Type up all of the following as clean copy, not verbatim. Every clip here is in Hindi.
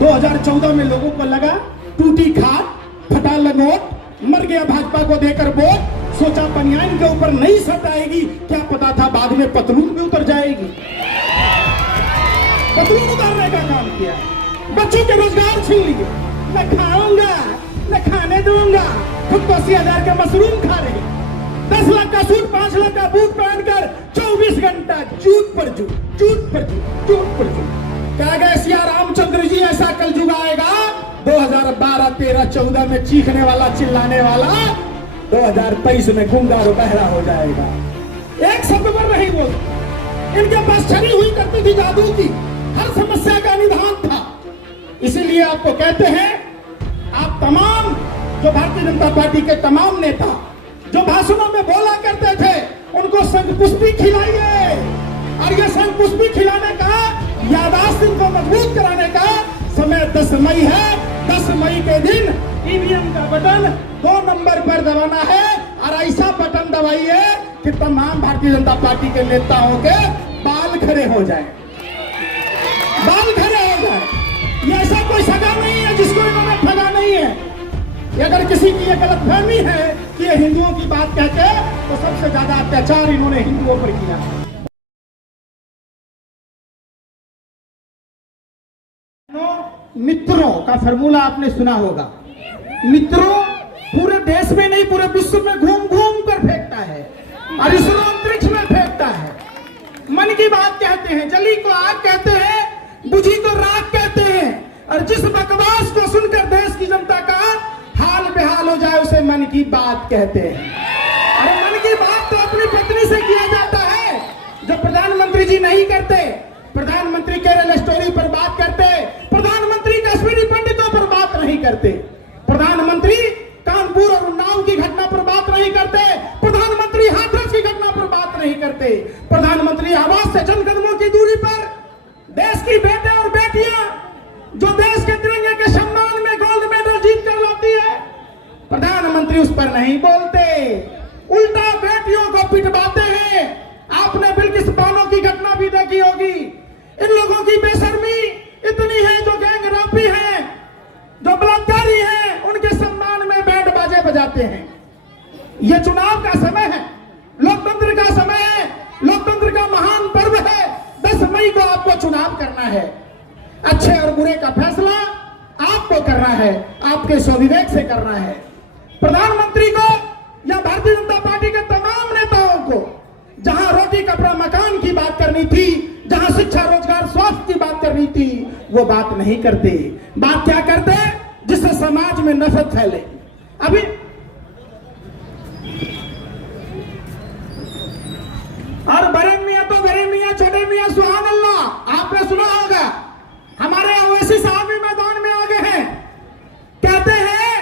2014 में लोगों को लगा टूटी खाट, फटा लंगोट, मर गया भाजपा को देकर वोट, सोचा बनियान के ऊपर नहीं सट आएगी, क्या पता था बाद में पतलून भी उतर जाएगी। पतलून उतारने का काम किया, बच्चों के रोजगार छीन लिए, मैं खाऊंगा मैं खाने दूंगा, खुद को 80,000 के मशरूम खा रहे, 10 लाख का सूट 5 लाख का बूट पहनकर 24 घंटा जूट पर जूट, जूट पर जूट, जूट पर जूट। कह गए सिया रामचंद्र जी ऐसा कल युग आएगा 2012, 13, 14 में चीखने वाला चिल्लाने वाला 2023 में गूंगा और बहरा हो जाएगा। एक शब्द पर नहीं बोलते, इनके पास छड़ी हुई करती थी जादू की, हर समस्या का निदान था। इसीलिए आपको कहते हैं, आप तमाम जो भारतीय जनता पार्टी के तमाम नेता जो भाषणों में बोला करते थे, उनको शंखपुष्पी खिलाइए, और ये शंखपुष्पी खिलाने का, याददाश्त इनको मजबूत कराने का समय 10 मई है। 10 मई के दिन ईवीएम का बटन 2 नंबर पर दबाना है, और ऐसा बटन दबाइए कि तमाम भारतीय जनता पार्टी के नेताओं के बाल खड़े हो जाए, बाल खड़े हो जाए। ये ऐसा कोई सगा नहीं है जिसको इन्होंने ठगा नहीं है। अगर किसी की ये गलतफहमी है कि ये हिंदुओं की बात कहते हैं, तो सबसे ज्यादा अत्याचार इन्होंने हिंदुओं पर किया। मित्रों का फॉर्मूला आपने सुना होगा, मित्रों पूरे देश में नहीं पूरे विश्व में घूम घूम कर फेंकता है, और इसरो अंतरिक्ष में फेंकता है। मन की बात कहते हैं, जली को आग कहते हैं, बुझी को राख कहते हैं, और जिस बकवास को सुनकर देश की जनता का हाल बेहाल हो जाए उसे मन की बात कहते हैं। अरे मन की बात तो अपनी पत्नी से किया जाता है, जो प्रधानमंत्री जी नहीं करते। प्रधानमंत्री केरल स्टोरी पर बात करते, प्रधानमंत्री कश्मीरी पंडितों पर बात नहीं करते, प्रधानमंत्री कानपुर और उन्नाव की घटना पर बात नहीं करते, प्रधानमंत्री हाथरस की घटना पर बात नहीं करते, प्रधानमंत्री आवास से चंद कदमों की दूरी पर देश की बेटे और बेटियां जो देश के तिरंगे के सम्मान में गोल्ड मेडल जीत कर लाती है, प्रधानमंत्री उस पर नहीं बोलते, उल्टा बेटियों को पिटवाते हैं। आपने बिल्किस बानो की घटना भी देखी होगी। इन लोगों की बेशर्मी इतनी है, जो गैंगरेपी है, जो बलात्कारी है, उनके सम्मान में बैंड बाजे बजाते हैं। ये चुनाव का समय है, लोकतंत्र का समय है, लोकतंत्र का महान पर्व है। 10 मई को आपको चुनाव करना है, अच्छे और बुरे का फैसला आपको करना है, आपके स्वविवेक से करना है। प्रधानमंत्री को या भारतीय जनता पार्टी के तमाम नेताओं को जहां रोटी कपड़ा मकान की बात करनी थी, जहां शिक्षा रोजगार स्वास्थ्य की बात करनी थी, वो बात नहीं करते। बात क्या करते? जिससे समाज में नफरत फैले। अभी और बड़े मियां तो बड़े मियां, छोटे मियां सुभान अल्लाह, आपने सुना होगा। हमारे ओवैसी साहब भी मैदान में आ गए हैं, कहते हैं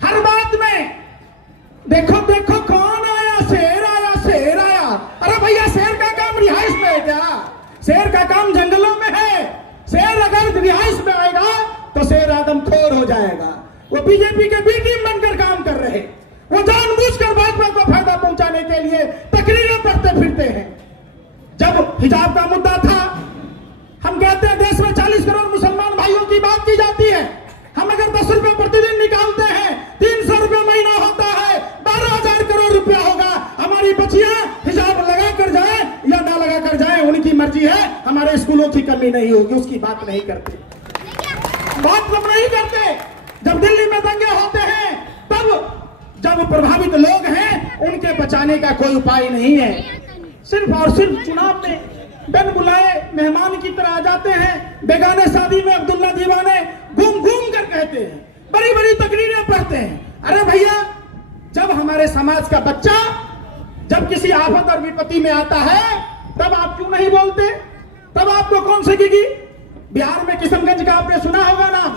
हर बात में, देखो देखो कौन आया, शेर आया, शेर आया। अरे भैया, शेर का काम रिहाइश में है क्या? शेर का काम जंगलों में है। शेर अगर रिहाइश में आएगा तो शेर आदमखोर हो जाएगा। वो बीजेपी के बी टीम बनकर काम कर रहे, वो जानबूझकर भाजपा को फायदा पहुंचाने के लिए तकरीरें पढ़ते फिरते हैं। जब हिजाब का मुद्दा था, हम कहते हैं देश में 40 करोड़ मुसलमान भाइयों की बात की जाती है। हम अगर 10 रुपए प्रतिदिन निकालते हैं, 300 रुपए महीना होता है, 12,000 करोड़ रुपया होगा। हमारी बच्चियां हिजाब लगा कर जाए या ना लगा कर जाए, उनकी मर्जी है। हमारे स्कूलों की कमी नहीं होगी, उसकी बात नहीं करते। बात तब नहीं करते जब दिल्ली में दंगे होते हैं, तब जब प्रभावित लोग हैं उनके बचाने का कोई उपाय नहीं है। सिर्फ और सिर्फ चुनाव में बिन बुलाए मेहमान की तरह आ जाते हैं। बेगाने शादी में अब्दुल्ला दीवाने घूम घूम कर कहते हैं, बड़ी बड़ी तकरीरें पढ़ते हैं। अरे भैया, जब हमारे समाज का बच्चा जब किसी आफत और विपत्ति में आता है, तब आप क्यों नहीं बोलते? तब आपको कौन सकेगी? बिहार में किशनगंज का आपने सुना होगा नाम,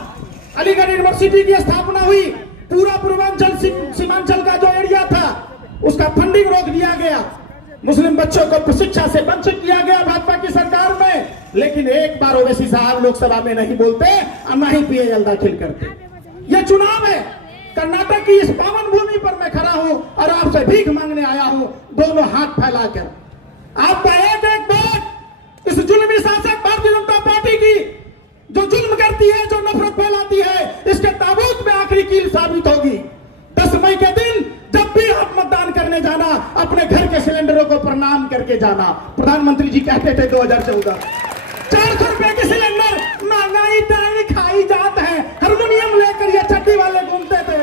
अलीगढ़ यूनिवर्सिटी की स्थापना हुई। पूरा पूर्वांचल सीमांचल का जो एरिया था, उसका फंडिंग रोक दिया गया, मुस्लिम बच्चों को शिक्षा से वंचित किया गया भाजपा की सरकार में। लेकिन एक बार ओवैसी साहब लोकसभा में नहीं बोलते और न ही पीएल दाखिल करते। यह चुनाव है, कर्नाटक की इस पावन भूमि पर मैं खड़ा हूं और आपसे भीख मांगने आया हूं, दोनों हाथ फैलाकर। आपका एक एक वोट इस जुल्मी शासक भारतीय जनता पार्टी की जो जुल्म करती है, जो नफरत फैलाती है, इसके ताबूत में आखिरी कील साबित होगी। 10 मई के दिन जब भी आप मतदान करने जाना, अपने घर के सिलेंडरों को प्रणाम करके जाना। प्रधानमंत्री जी कहते थे 2014 400 रुपए के सिलेंडर, महंगाई तेरी खाई जात है। हारमोनियम लेकर ये चट्टी वाले घूमते थे।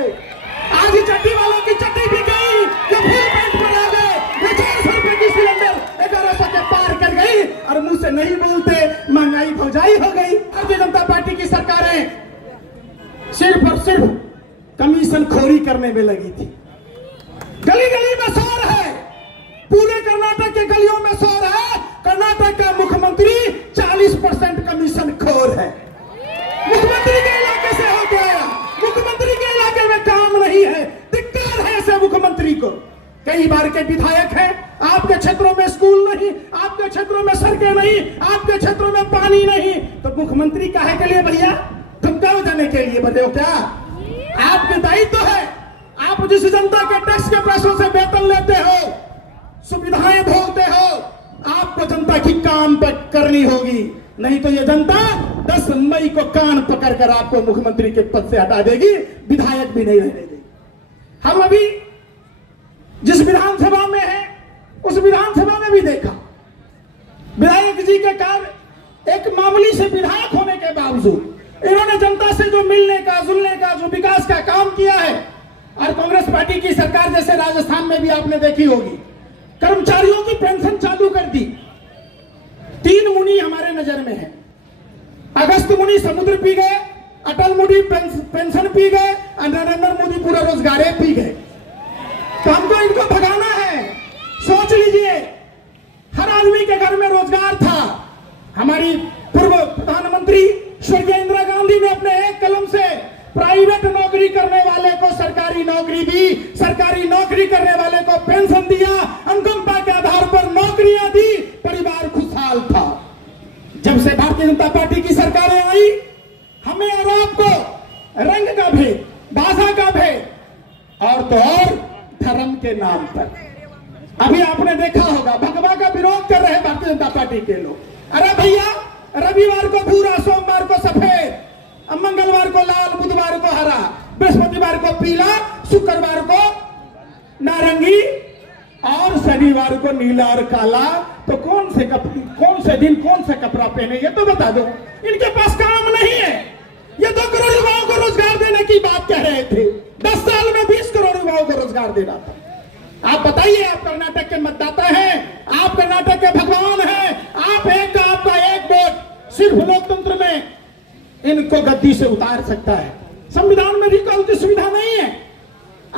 आज ही चट्टी वालों की चट्टी भी गई, ये फुल पेट पर आ गए। ये 400 रुपए की सिलेंडर 1100 के पार कर गई और मुंह से नहीं बोलते, महंगाई भौजाई हो गई। भारतीय जनता पार्टी की सरकारें सिर्फ और सिर्फ कमीशन खोरी करने में लगी थी। गली गली में शोर है, पूरे कर्नाटक के गलियों में शोर है। कर्नाटक का मुख्यमंत्री 40% कमीशन खोर है। मुख्यमंत्री के इलाके से होके आया, मुख्यमंत्री के इलाके में काम नहीं है। दिक्कत है ऐसे मुख्यमंत्री को। कई बार के विधायक हैं, आपके क्षेत्रों में स्कूल नहीं, आपके क्षेत्रों में सड़कें नहीं, आपके क्षेत्रों में पानी नहीं, तो मुख्यमंत्री काहे के लिए भैया? तुम कब जाने के लिए बने हो क्या? आपके दायित्व तो है, आप जिस जनता के टैक्स के पैसों से वेतन लेते हो, सुविधाएं भोगते हो, आपको जनता की काम पर करनी होगी। नहीं तो ये जनता 10 मई को कान पकड़कर आपको मुख्यमंत्री के पद से हटा देगी, विधायक भी नहीं रहने देगी। हम अभी जिस विधानसभा में है, उस विधानसभा में भी देखा विधायक जी के कार्य, एक मामूली से विधायक होने के बावजूद इन्होंने जनता से जो मिलने का, जुलने का, जो विकास का काम किया है। और कांग्रेस पार्टी की सरकार जैसे राजस्थान में भी आपने देखी होगी, कर्मचारियों की पेंशन चालू कर दी। 3 मुनि हमारे नजर में है, अगस्त मुनि समुद्र पी गए, अटल मुनि पेंशन पी गए, और नरेंद्र मोदी पूरा रोजगार पी गए। तो हमको इनको भगाना है। सोच लीजिए, हर आदमी के घर में रोजगार था। हमारी पूर्व प्रधानमंत्री स्वर्गीय इंदिरा गांधी ने अपने एक कलम से प्राइवेट नौकरी करने वाले को सरकारी नौकरी दी, सरकारी नौकरी करने वाले को पेंशन दिया, अनुकंपा के आधार पर नौकरियां दी, परिवार खुशहाल था। जब से भारतीय जनता पार्टी की सरकारें आई, हमें और आपको रंग का भेद, भाषा का भेद और तो और धर्म के नाम पर, अभी आपने देखा होगा भगवा का विरोध कर रहे हैं भारतीय जनता पार्टी के लोग। अरे भैया, रविवार को भूरा, सोमवार को सफेद, मंगलवार को लाल, बुधवार को हरा, बृहस्पतिवार को पीला, शुक्रवार को नारंगी और शनिवार को नीला और काला। तो कौन से दिन कौन सा कपड़ा पहने, ये तो बता दो। इनके पास काम नहीं है। ये 2 करोड़ युवाओं को रोजगार देने की बात कह रहे थे। 10 साल में 20 करोड़ युवाओं को रोजगार देना था। आप बताइए, आप कर्नाटक के मतदाता हैं, आप कर्नाटक के भगवान हैं, आपका एक वोट सिर्फ लोकतंत्र में इनको गद्दी से उतार सकता है। संविधान में रिकॉल की सुविधा नहीं है।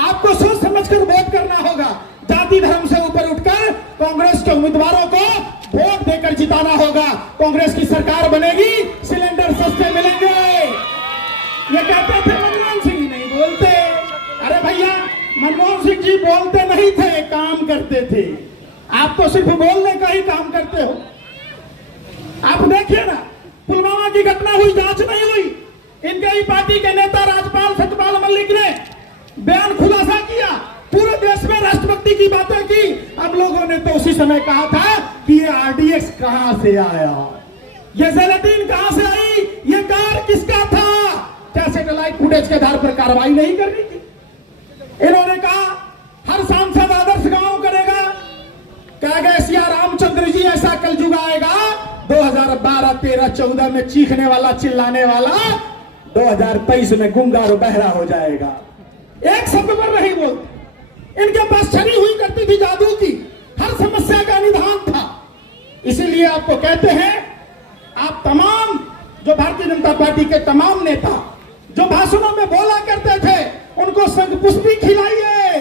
आपको सोच समझकर वोट करना होगा। जाति धर्म से ऊपर उठकर कांग्रेस के उम्मीदवारों को वोट देकर जिताना होगा। कांग्रेस की सरकार बनेगी, सिलेंडर सस्ते मिलेंगे। ये कहते थे मनमोहन सिंह, नहीं बोलते। अरे भैया, मनमोहन सिंह जी बोलते नहीं थे, काम करते थे। आप तो सिर्फ बोलने का ही काम करते हो। आप देखिए ना, पुलवामा की घटना हुई, जांच नहीं हुई। इनके ही पार्टी के नेता राजपाल सतपाल मलिक ने बयान खुलासा किया, पूरे देश में राष्ट्रभक्ति की बातें की। अब लोगों ने तो उसी समय कहा था कि ये आरडीएक्स कहां से आया, ये जेलेटिन कहां से आई, ये कार किसका था। क्या सैटेलाइट फुटेज के आधार पर कार्रवाई नहीं करनी थी? इन्होंने कहा हर सांसद आदर्श गांव करेगा। कह गए सिया रामचंद्र जी, ऐसा कलयुग आएगा 2012, 13, 14 में चीखने वाला, चिल्लाने वाला 2023 में गुंगा और बहरा हो जाएगा। एक शब्द पर नहीं बोलते। इनके पास छड़ी हुई करती थी जादू की, हर समस्या का निदान था। इसीलिए आपको कहते हैं, आप तमाम जो भारतीय जनता पार्टी के तमाम नेता जो भाषणों में बोला करते थे, उनको शंखपुष्पी खिलाइए।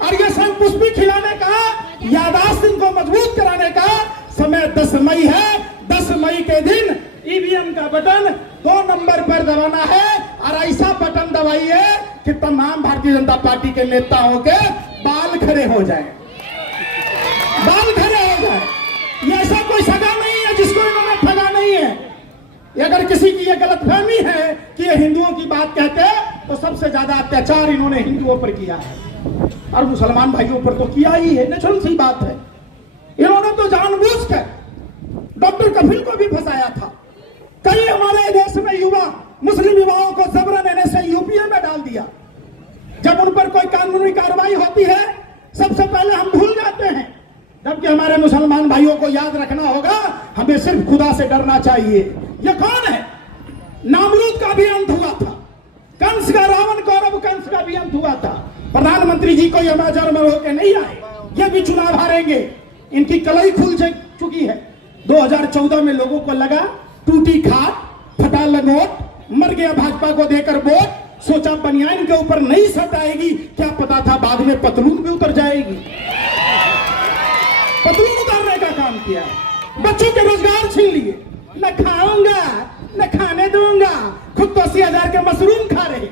और ये शंखपुष्पी खिलाने का, याददाश्त इनको मजबूत कराने का समय 10 मई है। 10 मई के दिन ईवीएम का बटन 2 नंबर पर दबाना है और ऐसा बटन दबाइए कि तमाम भारतीय जनता पार्टी के नेताओं के बाल खड़े हो जाए, बाल खड़े हो जाए। ये ऐसा कोई सगा नहीं है जिसको इन्होंने ठगा नहीं है। अगर किसी की ये गलतफहमी है कि ये हिंदुओं की बात कहते हैं, तो सबसे ज्यादा अत्याचार इन्होंने हिंदुओं पर किया है और मुसलमान भाइयों पर तो किया ही है। नेचुरल सी बात है। इन्होंने तो जानबूझकर डॉक्टर कफिल को भी फंसाया था। कई हमारे देश में युवा मुस्लिम युवाओं को जबरन एनएसए यूपीए में डाल दिया। जब उन पर कोई कानूनी कार्रवाई होती है सबसे पहले हम भूल जाते हैं, जबकि हमारे मुसलमान भाइयों को याद रखना होगा, हमें सिर्फ खुदा से डरना चाहिए। ये कौन है? नामरूद का भी अंत हुआ था, कंस का, रावण कौरव कंस का भी अंत हुआ था। प्रधानमंत्री जी को यमाजर में होकर नहीं आए, ये भी चुनाव हारेंगे। इनकी कलई खुल चुकी है। 2014 में लोगों को लगा टूटी खाट, फटा लंगोट, मर गया भाजपा को देकर वोट, सोचा बनियान के ऊपर नहीं सट आएगी, क्या पता था बाद में पतलून भी उतर जाएगी। पतलून उतारने का काम किया, बच्चों के रोजगार छीन लिए। न खाऊंगा न खाने दूंगा, खुद तो 80,000 के मशरूम खा रहे,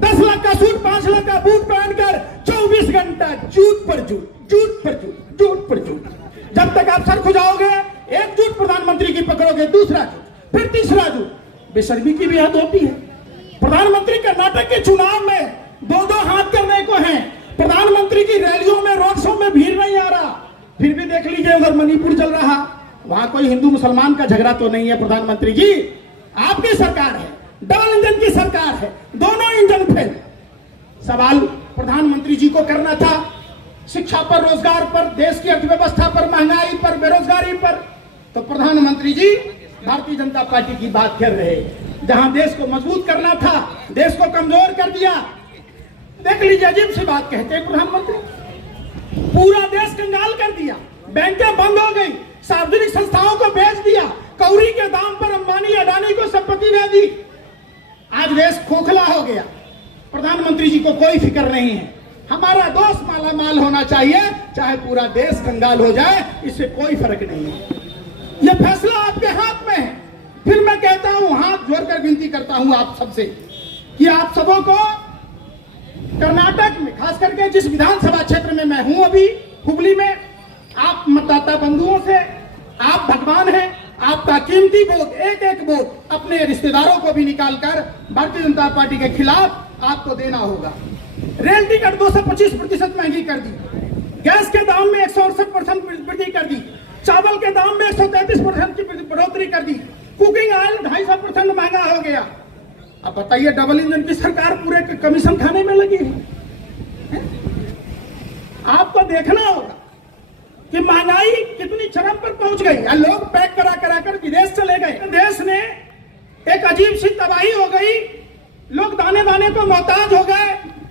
10 लाख का सूट 5 लाख का बूट पहनकर 24 घंटा जूट पर जूट, जूट पर जूट, जूट पर जूट। जब तक आप सर खुजाओगे, एक जूट प्रधानमंत्री की पकड़ोगे, दूसरा जूट, फिर तीसरा जूट। बेशर्मी की भी हद होती है। प्रधानमंत्री कर्नाटक के चुनाव में 2-2 हाथ करने को है। प्रधानमंत्री की रैलियों में, रोड शो में भीड़ नहीं आ रहा। फिर भी देख लीजिए उधर मणिपुर चल रहा, वहां कोई हिंदू मुसलमान का झगड़ा तो नहीं है। प्रधानमंत्री जी, आपकी सरकार है, डबल इंजन की सरकार है, दोनों इंजन फेल। सवाल प्रधानमंत्री जी को करना था शिक्षा पर, रोजगार पर, देश की अर्थव्यवस्था पर, महंगाई पर, बेरोजगारी पर। तो प्रधानमंत्री जी भारतीय जनता पार्टी की बात कर रहे, जहां देश को मजबूत करना था देश को कमजोर कर दिया। देख लीजिए, अजीब सी बात कहते हैं प्रधानमंत्री, पूरा देश कंगाल कर दिया, बैंकें बंद हो गई, सार्वजनिक संस्थाओं को बेच दिया, कौड़ी के दाम पर अंबानी अडानी को संपत्ति दे दी। आज देश खोखला हो गया। प्रधानमंत्री जी को कोई फिक्र नहीं है, हमारा दोस्त माला माल होना चाहिए, चाहे पूरा देश कंगाल हो जाए, इससे कोई फर्क नहीं है। यह फैसला आपके हाथ में है। फिर मैं कहता हूं, हाथ जोड़कर विनती करता हूं आप सबसे कि आप सबों को कर्नाटक में, खास करके जिस विधानसभा क्षेत्र में मैं हूं अभी, हुबली में, आप मतदाता बंधुओं से, आप भगवान हैं, आपका कीमती वोट, एक एक वोट अपने रिश्तेदारों को भी निकालकर भारतीय जनता पार्टी के खिलाफ आपको देना होगा। रेल टिकट 225% महंगी कर दी, गैस के दाम में 168% वृद्धि कर दी, चावल के दाम में 133% की बढ़ोतरी कर दी, कुकिंग ऑयल 250% महंगा हो गया। अब बताइए, डबल इंजन की सरकार पूरे कमीशन खाने में लगी है। आपको देखना होगा कि महंगाई कितनी चरम पर पहुंच गई। लोग पैक करा करा कर विदेश चले गए। देश ने एक अजीब सी तबाही हो गई, लोग दाने दाने को मोहताज हो गए,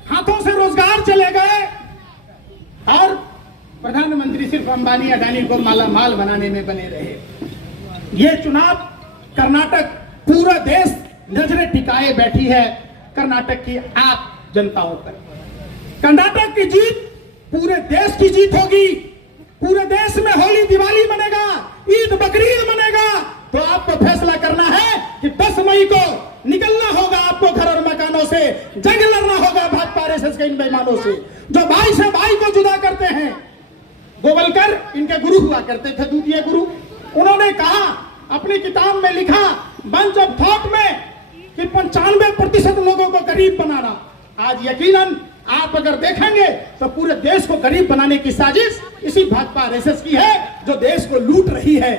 हाथों से रोजगार चले गए, और प्रधानमंत्री सिर्फ अंबानी अडानी को माला माल बनाने में बने रहे। ये चुनाव कर्नाटक, पूरा देश नजरें टिकाए बैठी है कर्नाटक की आप जनताओं पर। कर्नाटक की जीत पूरे देश की जीत होगी। पूरे देश में होली दिवाली मनेगा, ईद बकरीद मनेगा। तो आपको फैसला करना है कि 10 मई को निकलना होगा आपको घर और मकानों से, जंग लड़ना होगा भाजपा आरएसएस के इन बेईमानों से जो भाई से भाई को जुदा करते हैं। गोवलकर इनके गुरु हुआ करते थे, द्वितीय गुरु। उन्होंने कहा, अपनी किताब में लिखा, बंच ऑफ थॉट में, कि 95% लोगों को गरीब बनाना। आज यकीनन आप अगर देखेंगे तो पूरे देश को गरीब बनाने की साजिश इसी भाजपा आरएसएस की है, जो देश को लूट रही है,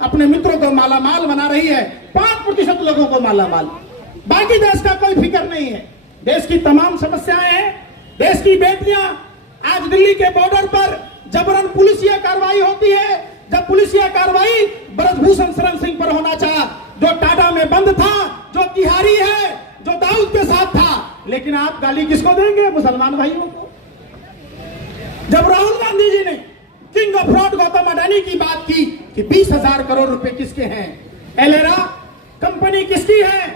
अपने मित्रों को मालामाल बना रही है। 5% लोगों को मालामाल, बाकी देश का कोई फिक्र नहीं है। देश की तमाम समस्याएं हैं। देश की बेटियां आज दिल्ली के बॉर्डर पर जबरन पुलिसिया कार्रवाई होती है। जब पुलिसिया कार्रवाई ब्रजभूषण शरण सिंह पर होना चाहिए, जो टाटा में बंद था, जो तिहारी है, जो दाऊद के साथ था, लेकिन आप गाली किसको देंगे? मुसलमान भाइयों को। जब राहुल गांधी जी ने king of fraud Gautam Adani की बात की कि 20,000 करोड़ रुपए किसके हैं, एलेरा कंपनी किसकी है,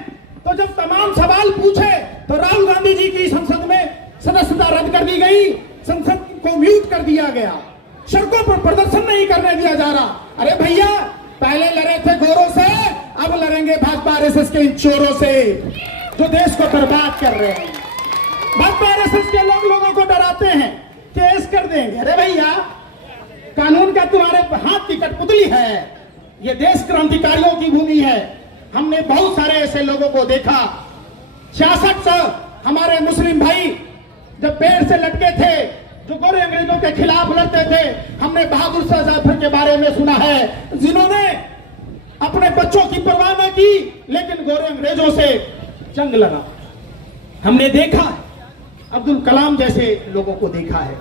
तो जब तमाम सवाल पूछे तो राहुल गांधी जी की संसद में सदस्यता रद्द कर दी गई, संसद को म्यूट कर दिया गया, सड़कों पर प्रदर्शन नहीं करने दिया जा रहा। अरे भैया, पहले लड़े थे गोरों से, अब लड़ेंगे भाजपा आरएसएस के इन चोरों से जो देश को बर्बाद कर रहे हैं। भाजपा आरएसएस के लोग लोगों को डराते हैं, केस कर देंगे। अरे भैया, कानून का तुम्हारे हाथ की कठपुतली है। ये देश क्रांतिकारियों की भूमि है। हमने बहुत सारे ऐसे लोगों को देखा। 66 हमारे मुस्लिम भाई जब पेड़ से लटके थे, जो गोरे अंग्रेजों के खिलाफ लड़ते थे, हमने बहादुर शाह जफर के बारे में सुना है, जिन्होंने अपने बच्चों की परवाह न की, लेकिन गोरे अंग्रेजों से जंग लड़ा। हमने देखा है, अब्दुल कलाम जैसे लोगों को देखा है।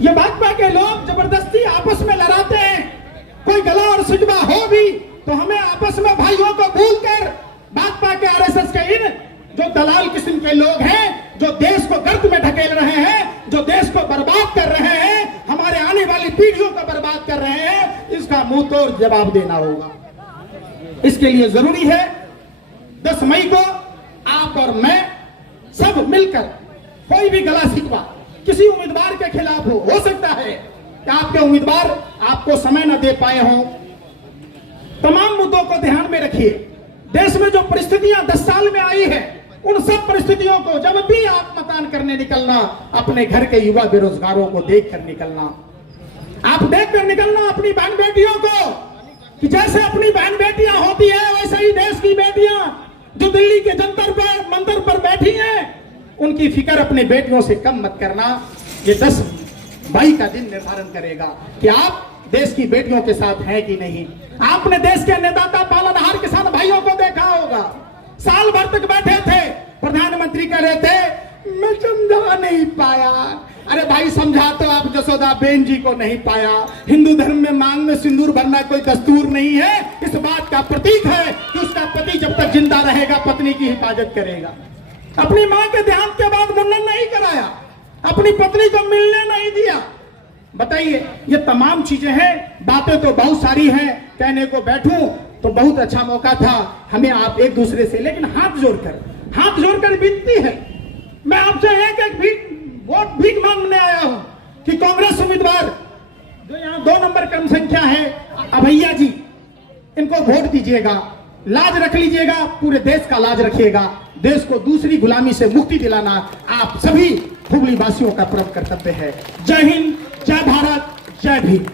ये भाजपा के लोग जबरदस्ती आपस में लड़ाते हैं, कोई गला और सिजवा हो भी तो हमें आपस में भाइयों को भूलकर भाजपा के आरएसएस के इन जो दलाल किस्म के लोग हैं, जो देश को गर्त में ढकेल रहे हैं, जो देश को बर्बाद कर रहे हैं, हमारे आने वाली पीढ़ियों को बर्बाद कर रहे हैं, इसका मुंह तोड़ जवाब देना होगा। इसके लिए जरूरी है 10 मई को आप और मैं सब मिलकर, कोई भी गला शिकवा किसी उम्मीदवार के खिलाफ हो सकता है कि आपके उम्मीदवार आपको समय न दे पाए हों, तमाम मुद्दों को ध्यान में रखिए। देश में जो परिस्थितियां 10 साल में आई है, उन सब परिस्थितियों को जब भी आप मतदान करने निकलना, अपने घर के युवा बेरोजगारों को देखकर निकलना। आप देखकर निकलना अपनी बहन बेटियों को, कि जैसे अपनी बहन बेटियां होती है वैसे ही देश की बेटियां जो दिल्ली के जंतर पर मंतर पर बैठी हैं, उनकी फिक्र अपने बेटियों से कम मत करना। ये 10 मई का दिन निर्धारण करेगा कि आप देश की बेटियों के साथ हैं कि नहीं। आपने देश के अन्नदाता पालनहार किसान भाइयों को देखा होगा, साल भर तक बैठे थे, प्रधानमंत्री कह रहे थे मैं समझा नहीं पाया। अरे भाई, समझा तो आप जसोदा बेन जी को नहीं पाया। हिंदू धर्म में मांग में सिंदूर भरना कोई दस्तूर नहीं है, इस बात का प्रतीक है कि उसका पति जब तक जिंदा रहेगा पत्नी की हिफाजत करेगा। अपनी मां के देहांत के बाद मुंडन नहीं कराया, अपनी पत्नी को मिलने नहीं दिया। बताइए, ये तमाम चीजें हैं। बातें तो बहुत सारी हैं, कहने को बैठूं तो बहुत अच्छा मौका था हमें आप एक दूसरे से, लेकिन हाथ जोड़कर विनती है, मैं आपसे एक वोट भीख मांगने आया हूं कि कांग्रेस उम्मीदवार जो यहाँ 2 नंबर क्रम संख्या है, अभैया जी, इनको वोट दीजिएगा, लाज रख लीजिएगा, पूरे देश का लाज रखिएगा। देश को दूसरी गुलामी से मुक्ति दिलाना आप सभी हुगली वासियों का परम कर्तव्य है। जय हिंद, जय भारत, जय भीम।